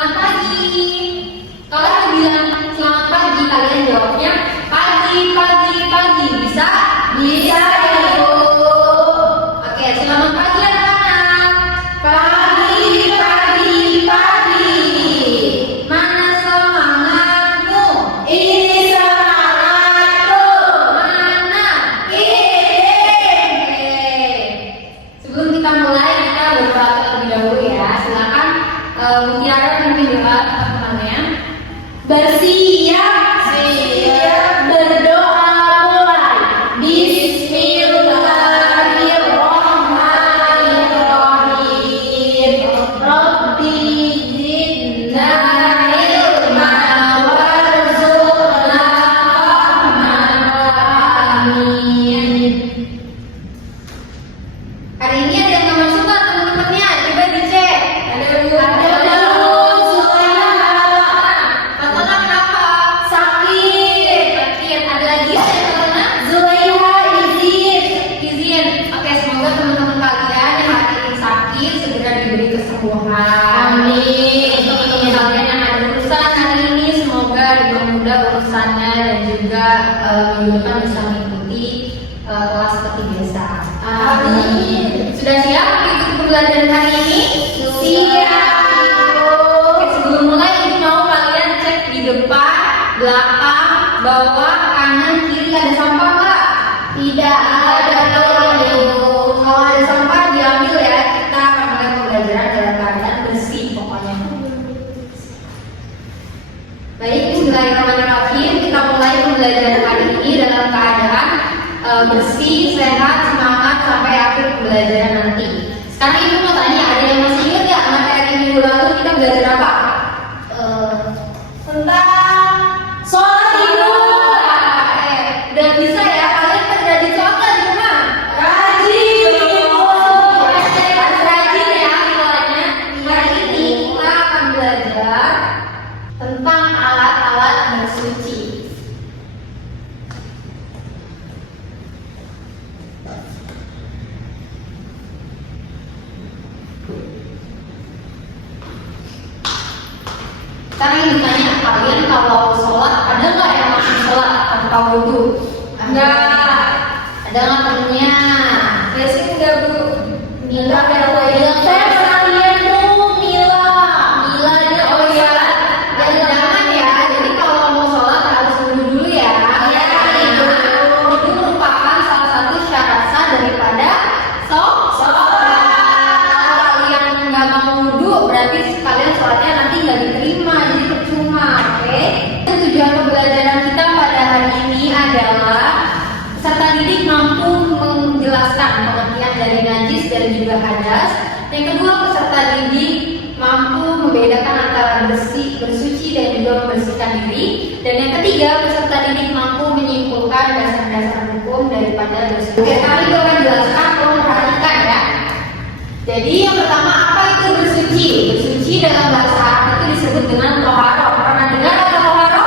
selamat pagi. Kalau aku bilang selamat pagi, kalian jawabnya pagi, pagi, pagi. Bisa? Bisa ya, Bu. Oke, selamat pagi anak-anak. Pagi, pagi, pagi. Mana semangatmu? Ini semangatku. Mana? Ini. Sebelum kita mulai, kita berdoa terlebih dahulu ya. Silakan Mutiara memimpin doa teman-temannya. Bersiap, siap, berdoa mulai. Bismillahirrahmanirrahim. Rabbi zidna ilma warzuqna rahmah. Amin. Hari ini ada yang nggak masuk nggak teman-temannya? Coba dicek. Ada Fatona kenapa? Sakit. Ada lagi ya Fatona? Zulaiha izin. Oke, semoga teman-teman kalian yang hari ini sakit segera diberi kesembuhan. Amin. Untuk teman-teman kalian yang ada urusan hari ini, semoga dipermudah urusannya dan juga minggu depan bisa mengikuti kelas seperti biasa. Amin. Sudah siap mengikuti pembelajaran hari ini? Siap. Oke, sebelum mulai Ibu mau kalian cek di depan, belakang, bawah, kanan, kiri ada sampah nggak? Tidak ada Ibu. Kalau ada sampah diambil ya. Kita akan mulai pembelajaran dalam keadaan bersih pokoknya. Baik, bismillahirrahmanirrahim. Kita mulai pembelajaran hari ini dalam keadaan bersih, sehat, semangat sampai akhir pembelajaran nanti. Sekarang Ibu mau tanya, ada yang masih ingat ya materi minggu lalu kita belajar apa? Tentang sholat Ibu. Udah bisa ya, kalian rajin sholat nggak di rumah? Rajin. Harus rajin ya soalnya. Hari ini kita akan belajar tentang alat-alat bersuci. Sekarang yang ditanya kalian kalau sholat ada nggak yang masih sholat tanpa wudhu? Enggak. Ada nggak temennya? Biasanya enggak Bu. Mila bilang saya pernah lihat tuh Mila dia oh iya. Jangan ya. Jadi kalau mau sholat harus wudhu dulu ya. Iya. Itu merupakan salah satu syarat sah daripada sholat. Kalau kalian nggak mau wudhu berarti kalian sholatnya nanti nggak diterima. Tujuan pembelajaran kita pada hari ini adalah peserta didik mampu menjelaskan pengertian dari najis dan juga hadas. Yang kedua, peserta didik mampu membedakan antara bersuci dan juga membersihkan diri. Dan yang ketiga, peserta didik mampu menyimpulkan dasar-dasar hukum daripada bersuci. Oke, kali gue akan jelaskan, tolong perhatikan ya. Jadi yang pertama, apa itu bersuci? Bersuci dalam bahasa Arab itu disebut dengan toharoh. Pernah dengar kata toharoh?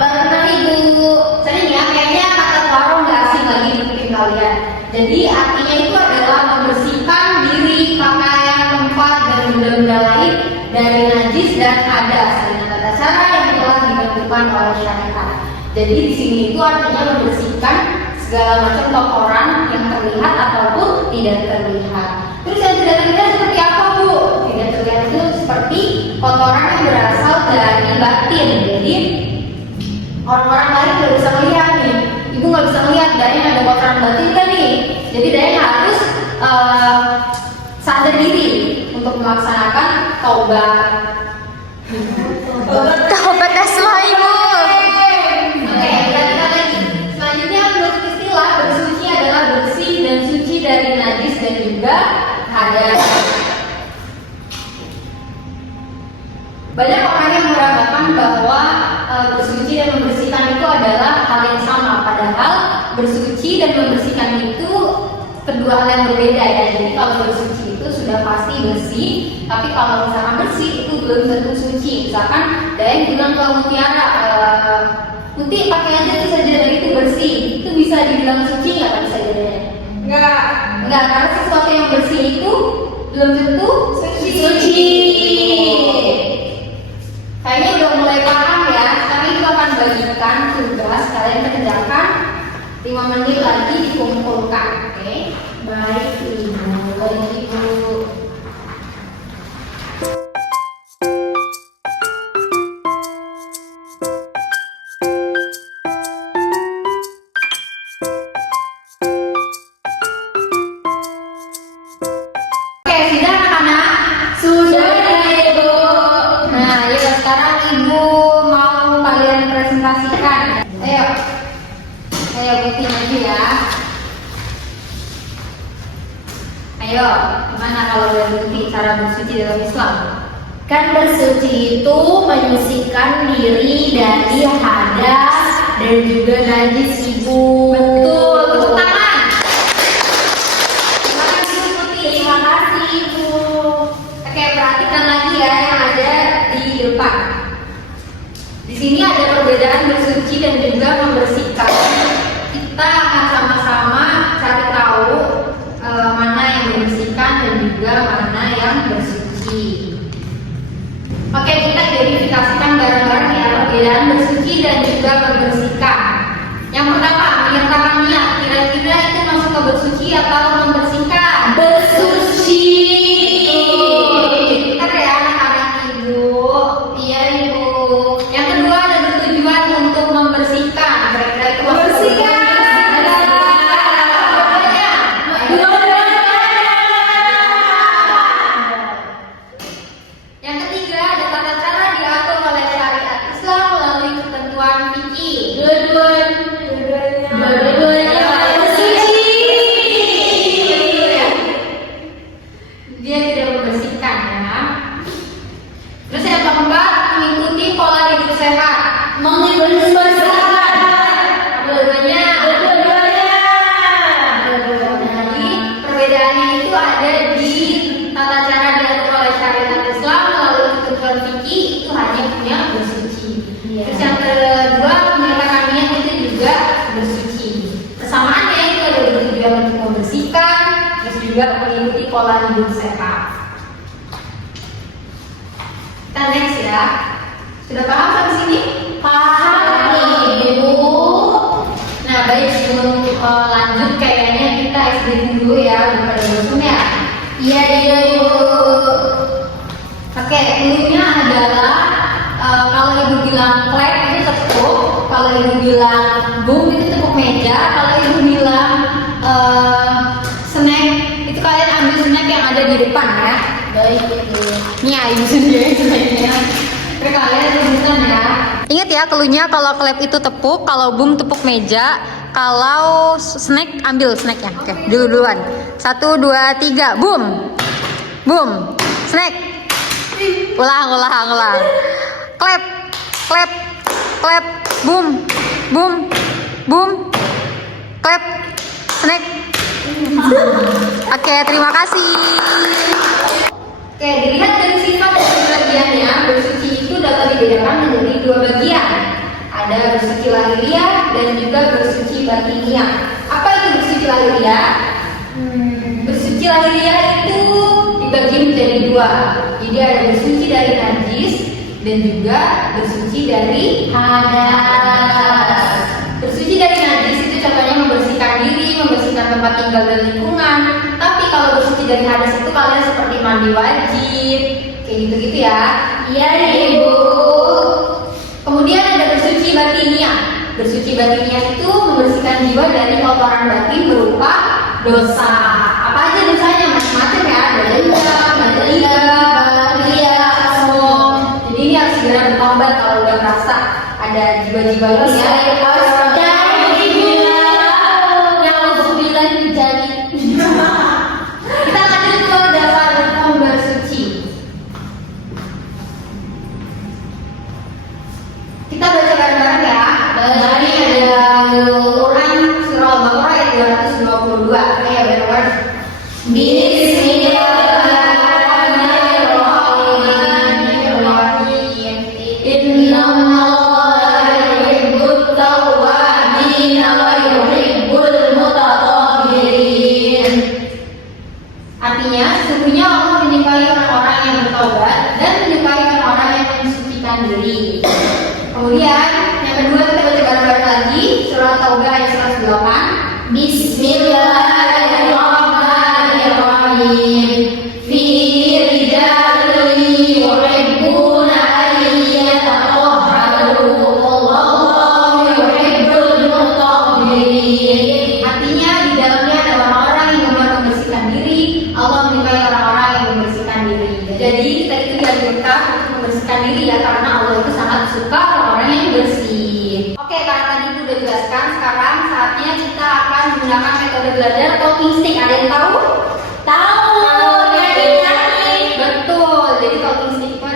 Pernah Ibu. Sering ya, kayaknya kata toharoh nggak asing lagi di kuping kalian. Jadi artinya itu adalah membersihkan diri, pakaian, tempat dan benda-benda lain dari najis dan hadas dengan tata cara yang telah ditentukan oleh syariat. Jadi di sini itu artinya membersihkan segala macam kotoran yang terlihat ataupun tidak terlihat. Terus yang tidak terlihat seperti apa Bu? Tidak terlihat itu seperti kotoran yang berasal dari batin. Jadi orang-orang lain nggak bisa melihat nih. Ibu nggak bisa melihat Daeng ada kotoran batin kan nih. Jadi Daeng harus sadar diri untuk melaksanakan taubat. Taubat asma Ibu. Oke, kita lagi. Selanjutnya menurut istilah bersuci adalah bersih dan suci dari najis dan juga hadas. Banyak orang yang mengatakan bahwa bersuci dan membersihkan itu adalah hal yang sama, padahal bersuci dan membersihkan itu kedua hal yang berbeda ya. Jadi kalau bersuci itu sudah pasti bersih, tapi kalau misalkan bersih itu belum tentu suci. Misalkan Daeng bilang ke Mutiara, Muti pakai aja tuh sajadah itu bersih, itu bisa dibilang suci nggak kan sajadahnya? Enggak, karena sesuatu yang bersih itu belum tentu suci. Ayo, gimana kalau dari Tuti cara bersuci dalam Islam? Kan bersuci itu menyucikan diri dari hadas dan juga najis, Ibu. Betul, tepuk tangan. Terima kasih Tuti. Terima kasih, Ibu. Oke, perhatikan lagi ya yang ada di depan. Di sini ada perbedaan bersuci dan juga membersihkan. Kita akan sama-sama cari tahu mana yang membersihkan dan juga mana yang bersuci. Oke, kita identifikasikan bareng-bareng ya perbedaan bersuci dan juga membersihkan. Yang pertama, menyertakan niat. Kira-kira itu masuk ke bersuci atau membersihkan? Bersuci. Pintar ya anak-anak Ibu. Iya, Ibu. Yang kedua ada bertujuan untuk membersihkan. Kira-kira itu masuk ke Membersihkan. Yang ketiga ada tata cara diatur oleh syariat Islam melalui ketentuan fikih. Dua-duanya bersuci. Dia tidak membersihkan ya. Terus yang keempat mengikuti pola hidup sehat. Membersihkan. Dua-duanya. Jadi perbedaannya itu ada di tata cara diatur oleh syariat Islam melalui ketentuan fikih itu hanya punya bersuci. Iya. Terus yang kedua menyatakan niat itu juga bersuci. Persamaannya itu ada bertujuan untuk membersihkan, terus juga mengikuti pola hidup sehat. Kita next ya. Sudah paham sampai sini? Paham, Ibu. Nah baik sebelum lanjut kayaknya kita explain dulu ya daripada bosan ya. Iya, Ibu. Oke, clue-nya adalah kalau ibu bilang clap itu tepuk, kalau ibu bilang boom itu tepuk meja, kalau ibu bilang snack itu kalian ambil snack yang ada di depan ya. Baik, Ibu. Ini ya ibu sendiri snacknya. Terus kalian rubutan ya. Ingat ya clue-nya kalau clap itu tepuk, kalau boom tepuk meja, kalau snack ambil snacknya. Oke, duluan. 1, 2, 3, boom, boom, snack. Ulang. Clap, clap, clap, boom, boom, boom, clap, snack. Oke, terima kasih. Oke, dilihat dari sifat dan bagiannya, bersuci itu dapat dibedakan menjadi dua bagian. Ada bersuci lahiriah dan juga bersuci batiniah. Apa itu bersuci lahiriah? Bersuci lahiriah itu dibagi menjadi dua. Jadi ada bersuci dari najis dan juga bersuci dari Hadas. Bersuci dari najis itu contohnya membersihkan diri, membersihkan tempat tinggal dan lingkungan. Tapi kalau bersuci dari hadas itu kalian seperti mandi wajib, kayak gitu-gitu ya. Iya, Ibu. Kemudian ada bersuci batiniah. Bersuci batiniah itu membersihkan jiwa dari kotoran batin berupa dosa. Apa aja dosanya? Macam-macam ya. Ada dendam, ada riya, sombong. Jadi ini harus segera bertobat kalau udah merasa ada jiwa-jiwa ini ya. Kita lanjut ke dasar hukum bersuci. Kita baca bareng-bareng ya. Dari ada Quran surah Al-Baqarah ayat 222. Ayo bareng-bareng. Bismillahirrahmanirrahim. Innallaha yuhibbut tawwabin wa yuhibbul mutatahhirin. Artinya, sesungguhnya Allah menyukai orang-orang yang bertobat dan menyukai orang-orang yang mensucikan diri. Kemudian, yang kedua kita baca bareng-bareng lagi surah Taubah ayat 108. Bismillahirrahmanirrahim. Fi rijalun yuhibbuna an yatatahharu. Wallahu yuhibbul mutahhirin. Artinya di dalamnya ada orang-orang yang gemar membersihkan diri. Allah menyukai orang-orang yang membersihkan diri. Jadi kita itu dianjurkan untuk membersihkan diri ya, karena Allah itu sangat suka orang-orang yang bersih. Oke, karena tadi itu udah jelaskan, sekarang saatnya kita akan menggunakan metode belajar talking stick. Ada yang tahu? Tahu,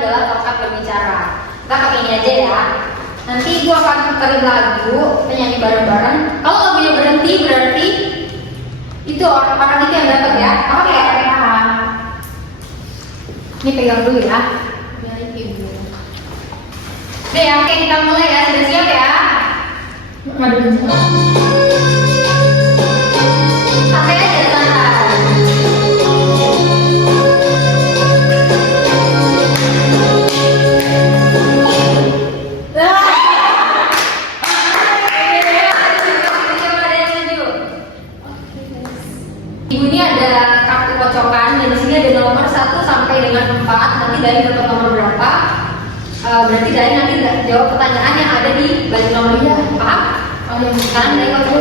adalah tongkat berbicara. Kita pakai ini aja ya. Nanti gua akan puterin lagu, penyanyi bareng-bareng. Kalau lagunya berhenti berarti itu orang itu yang dapat ya. Oke. Ini pegang dulu ya. Udah ya, oke kita mulai ya. Sudah siap ya? Santai aja, santai. Ibu ini ada kartu kocokan dan di sini ada nomor 1 sampai dengan 4. Nanti dari dapat nomor berapa? Berarti dari nanti jawab pertanyaan yang ada di balik nomornya. Paham? Oh ya, sekarang dari kamu.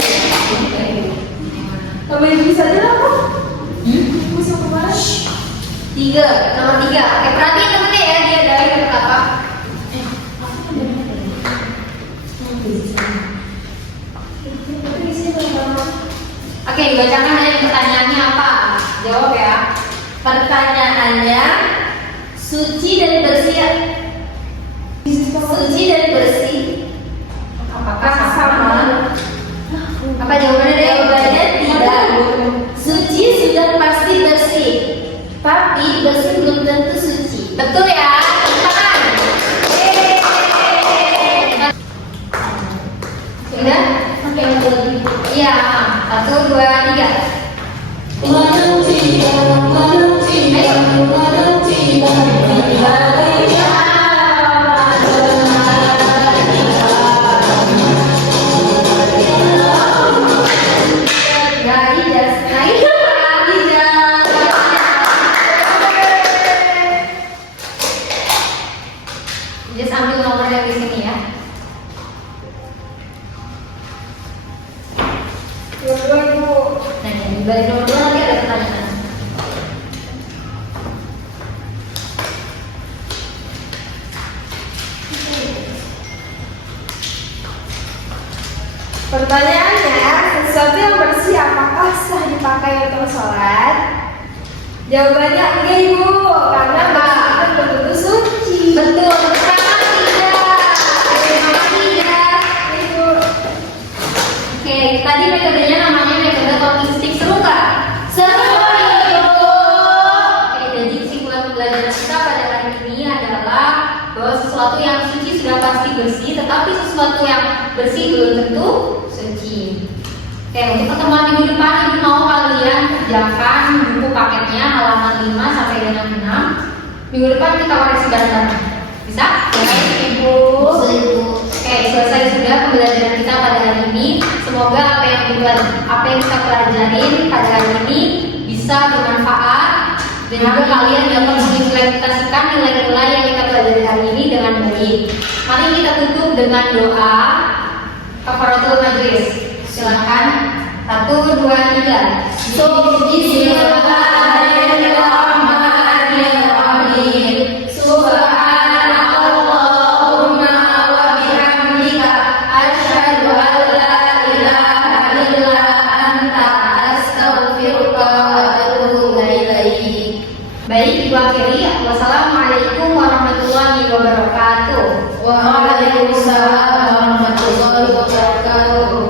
Kamu bisa aja lah kok. Musuh kemana? 3, nomor 3. Oke, perhatiin temennya ya, dia dari dapat apa? Oke, dibacakan aja pertanyaannya apa? Jawab ya. Pertanyaannya, suci dan bersih. Suci dan bersih. Apakah sama? Apa jawabannya deh? Jawabannya tidak. Suci sudah pasti bersih, tapi bersih belum tentu suci. Betul ya? Tangan. Sudah? Oke, betul. Iya. 1, 2, 3. Just ambil nomor yang di sini ya. Nah, di balik nomor 2 nanti ada pertanyaan. Pertanyaannya, sesuatu yang bersih apakah sah dipakai untuk sholat? Jawabannya enggak ibu, karena bersih itu belum tentu suci. Betul. Sekarang tidak. Tidak. Ibu. Oke, tadi metodenya namanya metode talking stick. Seru nggak? Seru ibu. Oke, jadi kesimpulan pembelajaran kita pada hari ini adalah bahwa sesuatu yang suci sudah pasti bersih, tetapi sesuatu yang bersih belum tentu suci. Oke, untuk pertemuan minggu depan, ibu mau kalian kerjakan buku paketnya halaman 5 sampai dengan 6. Minggu depan kita koreksi bareng-bareng. Bisa? Bisa ibu. Bisa, ibu. Oke, selesai sudah pembelajaran kita pada hari ini. Semoga apa yang kita pelajarin pada hari ini bisa bermanfaat dan juga kalian dapat mengimplementasikan nilai-nilai yang kita pelajari hari ini dengan baik. Mari kita tutup dengan doa kafaratul majlis. Silakan. 1, 2, 3. Bismillahirrahmanirrahim. Subhanakallahumma wa bihamdika asyhadu an la ilaha illa anta astaghfiruka wa atubu ilaik. Baik, Ibu akhiri. Wassalamualaikum warahmatullahi wabarakatuh. Waalaikumsalam warahmatullahi wabarakatuh.